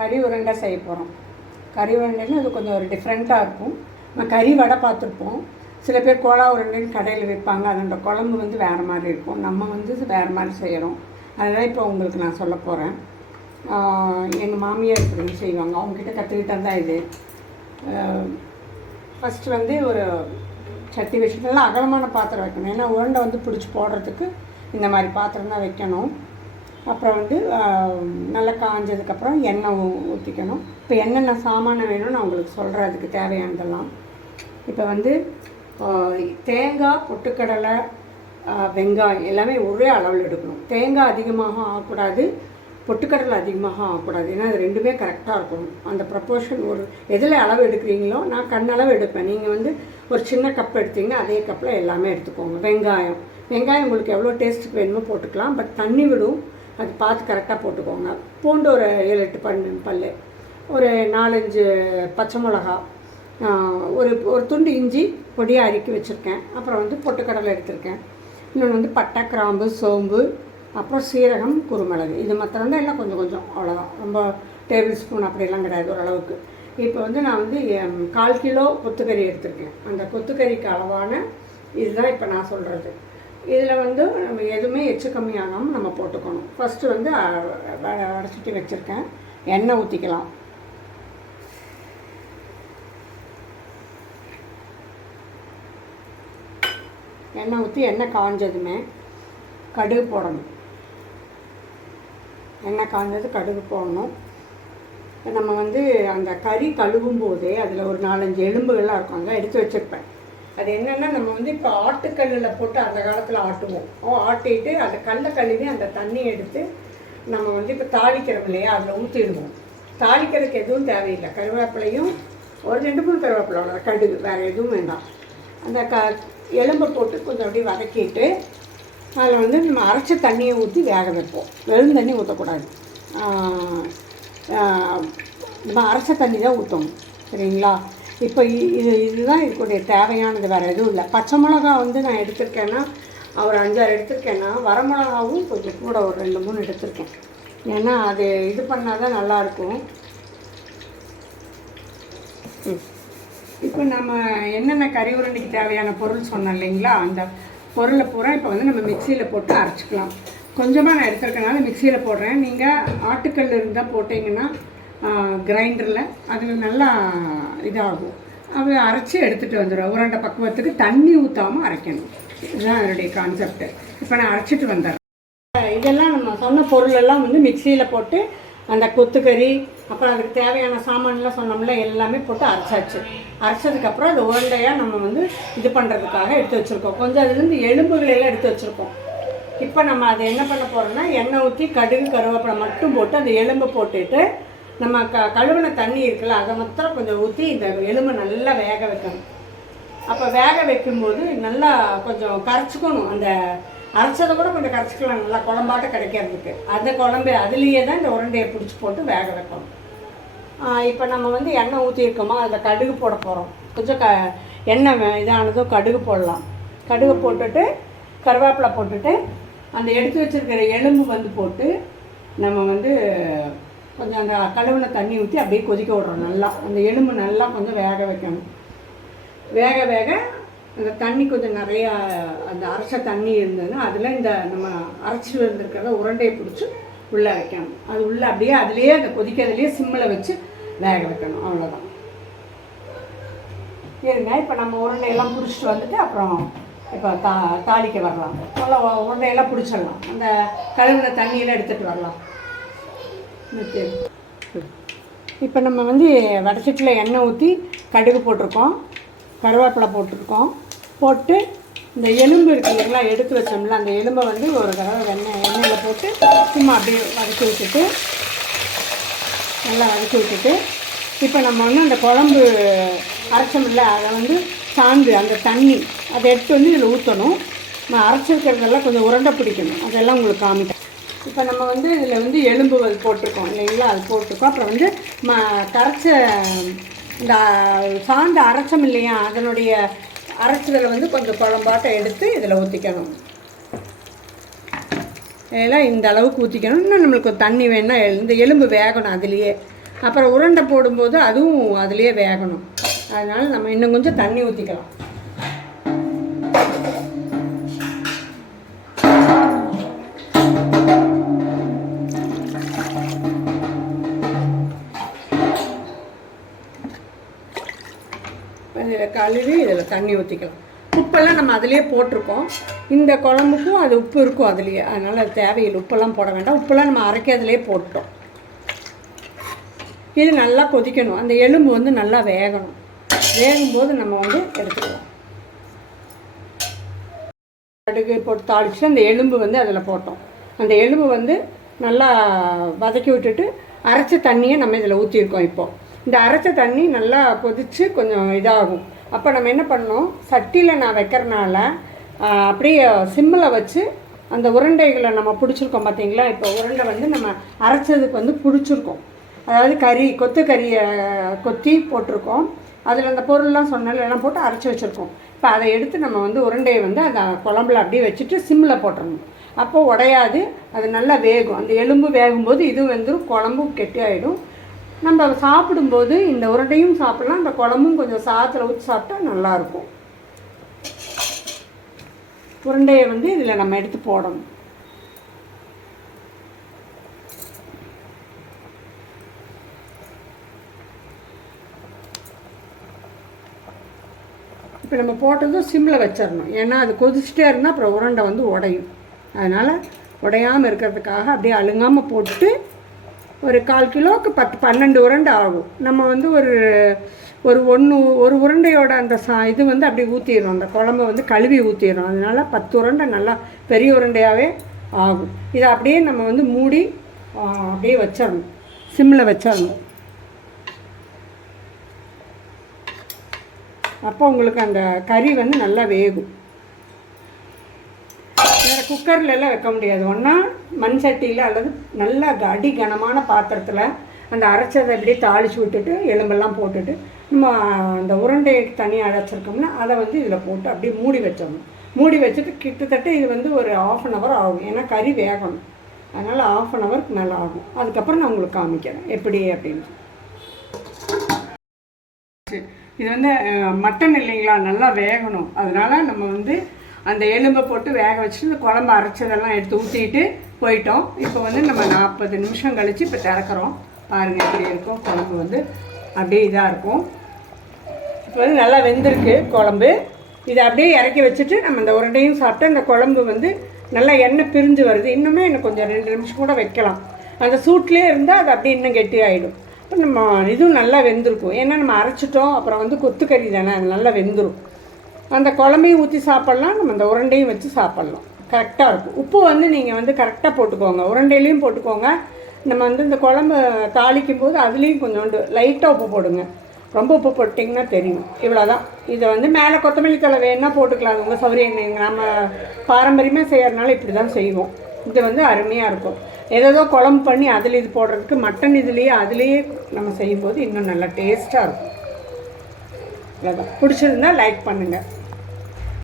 கறி உருண்டை செய்ய போகிறோம். கறி உருண்டைன்னு அது கொஞ்சம் ஒரு டிஃப்ரெண்ட்டாக இருக்கும். நம்ம கறி வடை பார்த்துருப்போம். சில பேர் கோலா உருண்டைன்னு கடையில் விற்பாங்க. அதோட குழம்பு வந்து வேறு மாதிரி இருக்கும். நம்ம வந்து வேறு மாதிரி செய்கிறோம். அதுதான் இப்போ உங்களுக்கு நான் சொல்ல போகிறேன். எங்கள் மாமியார் இப்படி செய்வாங்க. அவங்கக்கிட்ட கற்றுக்கிட்டது தான் இது. ஃபஸ்ட்டு வந்து ஒரு சட்டி வச்சு நல்லா அகலமான பாத்திரம் வைக்கணும். ஏன்னா உருண்டை வந்து பிடிச்சி போடுறதுக்கு இந்த மாதிரி பாத்திரம் தான் வைக்கணும். அப்புறம் வந்து நல்லா காஞ்சதுக்கப்புறம் எண்ணெய் ஊற்றிக்கணும். இப்போ என்னென்ன சாமானை வேணும்னு நான் உங்களுக்கு சொல்கிறேன். அதுக்கு தேவையானதெல்லாம் இப்போ வந்து தேங்காய், பொட்டுக்கடலை, வெங்காயம் எல்லாமே ஒரே அளவில் எடுக்கணும். தேங்காய் அதிகமாக ஆகக்கூடாது, பொட்டுக்கடலை அதிகமாக ஆகக்கூடாது. ஏன்னா அது ரெண்டுமே கரெக்டாக இருக்கணும். அந்த ப்ரப்போர்ஷன் ஒரு எதில் அளவு எடுக்கிறீங்களோ, நான் கண்ணளவு எடுப்பேன். நீங்கள் வந்து ஒரு சின்ன கப் எடுத்திங்கன்னா அதே கப்பில் எல்லாமே எடுத்துக்கோங்க. வெங்காயம் உங்களுக்கு எவ்வளோ டேஸ்ட்டுக்கு வேணுமோ போட்டுக்கலாம். பட் தண்ணி விடும், அது பார்த்து கரெக்டாக போட்டுக்கோங்க. பூண்டு ஒரு 7-8 பல், ஒரு 4-5 பச்சை மிளகா, ஒரு துண்டு இஞ்சி பொடியாக அரிக்கி வச்சுருக்கேன். அப்புறம் வந்து பொட்டுக்கடலை எடுத்திருக்கேன். இன்னொன்று வந்து பட்டை, கிராம்பு, சோம்பு, அப்புறம் சீரகம், குருமிளகு. இது மாத்திரம் தான், எல்லாம் கொஞ்சம் கொஞ்சம், அவ்வளோதான். ரொம்ப டேபிள் ஸ்பூன் அப்படியெல்லாம் கிடையாது, ஓரளவுக்கு. இப்போ வந்து நான் வந்து 1/4 கிலோ கொத்துக்கறி எடுத்திருக்கேன். அந்த கொத்துக்கறிக்கு அளவான இதுதான் இப்போ நான் சொல்கிறது. இதில் வந்து நம்ம எதுவுமே எச்சு கம்மியாகாமல் நம்ம போட்டுக்கணும். ஃபஸ்ட்டு வந்து வடைச்சிட்டு வச்சுருக்கேன். எண்ணெய் ஊற்றிக்கலாம். எண்ணெய் ஊற்றி எண்ணெய் காஞ்சதுமே கடுகு போடணும். எண்ணெய் காஞ்சது கடுகு போடணும். நம்ம வந்து அந்த கறி கழுவும் போதே அதில் ஒரு 4-5 எலும்புகள்லாம் இருக்கும். அதெல்லாம் எடுத்து வச்சுருப்பேன். அது என்னென்னா, நம்ம வந்து இப்போ ஆட்டுக்கல்லில் போட்டு அந்த காலத்தில் ஆட்டுவோம். ஆட்டிட்டு அந்த கல்லை கழுவி அந்த தண்ணி எடுத்து நம்ம வந்து இப்போ தாளிக்கிறோம் இல்லையா, அதில் ஊற்றிடுவோம். தாளிக்கிறதுக்கு எதுவும் தேவையில்லை. கருவேப்பிலையும் ஒரு 2-3 கருவேப்பிலை, அவ்வளோ, கடுகு, வேறு எதுவும் வேண்டாம். அந்த எலும்பை போட்டு கொஞ்சம் அப்படியே வதக்கிட்டு அதில் வந்து நம்ம அரைச்ச தண்ணியை ஊற்றி வேக வைப்போம். வெறும் தண்ணி ஊற்றக்கூடாது. நம்ம அரைச்ச தண்ணி தான் ஊற்றணும். சரிங்களா? இப்போ இதுதான் இதுக்குடைய தேவையானது, வேறு எதுவும் இல்லை. பச்சை மிளகா வந்து நான் எடுத்திருக்கேன்னா ஒரு 5-6 எடுத்திருக்கேன்னா, வரமிளகாவும் கொஞ்சம் கூட ஒரு 2-3 எடுத்திருக்கேன். ஏன்னா அது இது பண்ணால் தான் நல்லாயிருக்கும். இப்போ நம்ம என்னென்ன கறி உருண்டைக்கு தேவையான பொருள் சொன்னோம் இல்லைங்களா, அந்த பொருளை பூரா இப்போ வந்து நம்ம மிக்சியில் போட்டு அரைச்சிக்கலாம். கொஞ்சமாக நான் எடுத்துருக்கனால மிக்சியில் போடுறேன். நீங்கள் ஆட்டுக்கல் இருந்தால் போட்டிங்கன்னா கிரைண்டரில் அது நல்லா இதாகும். அது அரைச்சி எடுத்துகிட்டு வந்துடும். உருண்டை பக்குவத்துக்கு தண்ணி ஊற்றாமல் அரைக்கணும். இதுதான் என்னுடைய கான்செப்ட்டு. இப்போ நான் அரைச்சிட்டு வந்துடுறேன். இதெல்லாம் நம்ம சொன்ன பொருளெல்லாம் வந்து மிக்சியில் போட்டு அந்த கொத்துக்கறி, அப்புறம் அதுக்கு தேவையான சாமான்லாம் சொன்னோம்ல, எல்லாமே போட்டு அரைச்சாச்சு. அரைச்சதுக்கப்புறம் அது உருண்டையாக நம்ம வந்து இது பண்ணுறதுக்காக எடுத்து வச்சுருக்கோம். கொஞ்சம் அதுலேருந்து எலும்புகளெல்லாம் எடுத்து வச்சுருக்கோம். இப்போ நம்ம அதை என்ன பண்ண போகிறோம்னா, எண்ணெய் ஊற்றி கடுகு, கருவேப்பிலை மட்டும் போட்டு அந்த எலும்பு போட்டுட்டு நம்ம கழுவின தண்ணி இருக்குல்ல, அதை மாத்திரம் கொஞ்சம் ஊற்றி இந்த எலும்பை நல்லா வேக வைக்கணும். அப்போ வேக வைக்கும்போது நல்லா கொஞ்சம் கரைச்சிக்கணும். அந்த அரைச்சதை கூட கொஞ்சம் கரைச்சிக்கலாம், நல்லா குழம்பாட்ட கிடைக்கிறதுக்கு. அந்த குழம்பு அதுலேயே தான் இந்த உருண்டையை பிடிச்சி போட்டு வேக வைக்கணும். இப்போ நம்ம வந்து எண்ணெய் ஊற்றிருக்கோமா, அதில் கடுகு போட போகிறோம். கொஞ்சம் எண்ணெய் இதானதும் கடுகு போடலாம். கடுகு போட்டுட்டு கருவேப்பிலை போட்டுட்டு அந்த எடுத்து வச்சுருக்கிற எலும்பு வந்து போட்டு நம்ம வந்து கொஞ்சம் அந்த கழுவின தண்ணி ஊற்றி அப்படியே கொதிக்க விட்றோம். நல்லா அந்த எலும்பு நல்லா கொஞ்சம் வேக வைக்கணும். வேக வேக அந்த தண்ணி கொஞ்சம் நிறையா, அந்த அரைச்ச தண்ணி இருந்ததுன்னா அதில் இந்த நம்ம அரைச்சிட்டு வந்துருக்கிறத உருண்டையை பிடிச்சி உள்ளே வைக்கணும். அது உள்ளே அப்படியே அதுலேயே அந்த கொதிக்கிறதுலேயே சிம்மில் வச்சு வேக வைக்கணும். அவ்வளோதான். இருங்க, இப்போ நம்ம உருண்டையெல்லாம் பிடிச்சிட்டு வந்துட்டு அப்புறம் இப்போ தாளிக்க வரலாம். நல்லா உருண்டையெல்லாம் பிடிச்சிடலாம். அந்த கழுவின தண்ணியெல்லாம் எடுத்துகிட்டு வரலாம். இப்போ நம்ம வந்து வடச்சட்டியில் எண்ணெய் ஊற்றி கடுகு போட்டிருக்கோம், கருவேப்பிலை போட்டிருக்கோம். போட்டு இந்த எலும்பு இருக்குது இல்லைங்களா, எடுத்து வச்சோம்ல, அந்த எலும்பை வந்து ஒரு தடவை எண்ணெயில் போட்டு சும்மா அப்படியே வதக்கி விட்டுட்டு நல்லா வதக்கி விட்டுட்டு இப்போ நம்ம வந்து அந்த குழம்பு அரைச்சோம்ல, அதை வந்து சாந்து அந்த தண்ணி அதை எடுத்து வந்து இதில் ஊற்றணும். நான் அரைச்சிருக்கிறதெல்லாம் கொஞ்சம் உருண்டை பிடிக்கணும். அதெல்லாம் உங்களுக்கு காமிட்டேன். இப்போ நம்ம வந்து இதில் வந்து எலும்பு போட்டிருக்கோம் இல்லைங்களா, அது போட்டிருக்கோம். அப்புறம் வந்து கரைச்ச இந்த சாந்து அரைச்சம் இல்லையா, அதனுடைய அரைச்சதில் வந்து கொஞ்சம் குழம்பாட்டை எடுத்து இதில் ஊற்றிக்கணும். இதெல்லாம் இந்த அளவுக்கு ஊற்றிக்கணும். இன்னும் நம்மளுக்கு தண்ணி வேணுன்னா இந்த எலும்பு வேகணும் அதுலேயே. அப்புறம் உருண்டை போடும்போது அதுவும் அதுலேயே வேகணும். அதனால் நம்ம இன்னும் கொஞ்சம் தண்ணி ஊற்றிக்கலாம். இதில் கழுவி இதில் தண்ணி ஊற்றிக்கலாம். உப்பெல்லாம் நம்ம அதிலே போட்டிருக்கோம். இந்த குழம்புக்கும் அது உப்பு இருக்கும் அதுலேயே, அதனால் அது தேவையில்லை, உப்பெல்லாம் போட வேண்டாம். உப்பெல்லாம் நம்ம அரைக்கிறதுலே போட்டோம். இது நல்லா கொதிக்கணும். அந்த எலும்பு வந்து நல்லா வேகணும். வேகும்போது நம்ம வந்து எடுத்துக்கலாம். கடுகு போட்டு தாளித்து அந்த எலும்பு வந்து அதில் போட்டோம். அந்த எலும்பு வந்து நல்லா வதக்கி விட்டுட்டு அரைச்ச தண்ணியை நம்ம இதில் ஊற்றிருக்கோம். இப்போது இந்த அரைச்ச தண்ணி நல்லா கொதித்து கொஞ்சம் இதாகும். அப்போ நம்ம என்ன பண்ணோம், சட்டியில் நான் வைக்கிறனால அப்படியே சிம்மில் வச்சு அந்த உருண்டைகளை நம்ம பிடிச்சிருக்கோம் பார்த்தீங்களா. இப்போ உருண்டை வந்து நம்ம அரைச்சதுக்கு வந்து பிடிச்சிருக்கோம். அதாவது கொத்து கறியை கொத்தி போட்டிருக்கோம். அதில் அந்த பொருள்லாம் சொன்னாலும் எல்லாம் போட்டு அரைச்சி வச்சுருக்கோம். இப்போ அதை எடுத்து நம்ம வந்து உருண்டையை வந்து அந்த குழம்புல அப்படியே வச்சுட்டு சிம்மில் போட்டுடணும். அப்போது உடையாது, அது நல்லா வேகும். அந்த எலும்பு வேகும்போது இதுவும் வெந்துடும், குழம்பும் கெட்டி ஆகிடும். நம்ம சாப்பிடும்போது இந்த உருண்டையும் சாப்பிட்லாம், அந்த குழம்பும் கொஞ்சம் சாதத்தில் ஊற்றி சாப்பிட்டா நல்லாயிருக்கும். உருண்டையை வந்து இதில் நம்ம எடுத்து போடணும். இப்போ நம்ம போட்டதும் சிம்மில் வச்சிடணும். ஏன்னா அது கொதிச்சுட்டே இருந்தால் அப்புறம் உருண்டை வந்து உடையும். அதனால் உடையாமல் இருக்கிறதுக்காக அப்படியே அழுங்காமல் போட்டு ஒரு 1/4 கிலோவுக்கு 10-12 உருண்டை ஆகும். நம்ம வந்து ஒரு உருண்டையோட அந்த இது வந்து அப்படி ஊற்றிடுறோம். அந்த குழம்பு வந்து கழுவி ஊற்றிடுறோம். அதனால் 10 உருண்டை நல்லா பெரிய உருண்டையாகவே ஆகும். இதை அப்படியே நம்ம வந்து மூடி அப்படியே வச்சிடணும், சிம்மில் வச்சிடணும். அப்போ உங்களுக்கு அந்த கறி வந்து நல்லா வேகும். வேறு குக்கர்லலாம் வைக்க முடியாது. ஒன்றா மண் சட்டியில் அல்லது நல்ல அடி கனமான பாத்திரத்தில் அந்த அரைச்சதை அப்படியே தாளித்து விட்டுட்டு எலும்பெல்லாம் போட்டுட்டு நம்ம அந்த உருண்டையை தனியாக அரைச்சிருக்கோம்னா அதை வந்து இதில் போட்டு அப்படியே மூடி வச்சிடணும். மூடி வச்சுட்டு கிட்டத்தட்ட இது வந்து ஒரு 1/2 hour ஆகும். ஏன்னா கறி வேகணும். அதனால் 1/2 hourக்கு மேலே ஆகும். அதுக்கப்புறம் நான் உங்களுக்கு காமிக்கிறேன் எப்படி அப்படின்னு. இது வந்து மட்டன் இல்லைங்களா, நல்லா வேகணும். அதனால் நம்ம வந்து அந்த எலும்பை போட்டு வேக வச்சுட்டு இந்த குழம்பு அரைச்சதெல்லாம் எடுத்து ஊற்றிட்டு போயிட்டோம். இப்போ வந்து நம்ம 40 நிமிஷம் கழித்து இப்போ திறக்கிறோம். பாருங்கள் எப்படி இருக்கும். குழம்பு வந்து அப்படியே இதாக இருக்கும். இப்போ வந்து நல்லா வெந்திருக்கு குழம்பு. இதை அப்படியே இறக்கி வச்சுட்டு நம்ம இந்த உருண்டையும் சாப்பிட்டு அந்த குழம்பு வந்து நல்லா எண்ணெய் பிரிஞ்சு வருது. இன்னுமே எனக்கு கொஞ்சம் 2 நிமிஷம் கூட வைக்கலாம். அந்த சூட்லேயே இருந்தால் அது அப்படியே இன்னும் கெட்டி ஆகிடும். இப்போ நம்ம இதுவும் நல்லா வெந்திருக்கும். ஏன்னா நம்ம அரைச்சிட்டோம், அப்புறம் வந்து கொத்துக்கறி தானே, அது நல்லா வெந்துடும். அந்த குழம்பையும் ஊற்றி சாப்பிட்லாம், நம்ம அந்த உருண்டையும் வச்சு சாப்பிட்லாம். கரெக்டாக இருக்கும். உப்பு வந்து நீங்கள் வந்து கரெக்டாக போட்டுக்கோங்க. உருண்டையிலையும் போட்டுக்கோங்க. நம்ம வந்து இந்த குழம்பு தாளிக்கும் போது அதுலேயும் கொஞ்சோண்டு லைட்டாக உப்பு போடுங்க. ரொம்ப உப்பு போட்டிங்கன்னா தெரியும். இவ்வளோதான். இதை வந்து மேலே கொத்தமல்லி தழை வேணுன்னா போட்டுக்கலாம். அது உங்கள் சௌகரியம். நம்ம பாரம்பரியமாக செய்கிறதுனால இப்படி தான் செய்வோம். இது வந்து அருமையாக இருக்கும். ஏதோ குழம்பு பண்ணி அதில் இது போடுறதுக்கு மட்டன் அதுலேயே நம்ம செய்யும்போது இன்னும் நல்லா டேஸ்ட்டாக இருக்கும். அவ்வளோதான். பிடிச்சிருந்தா லைக் பண்ணுங்கள்.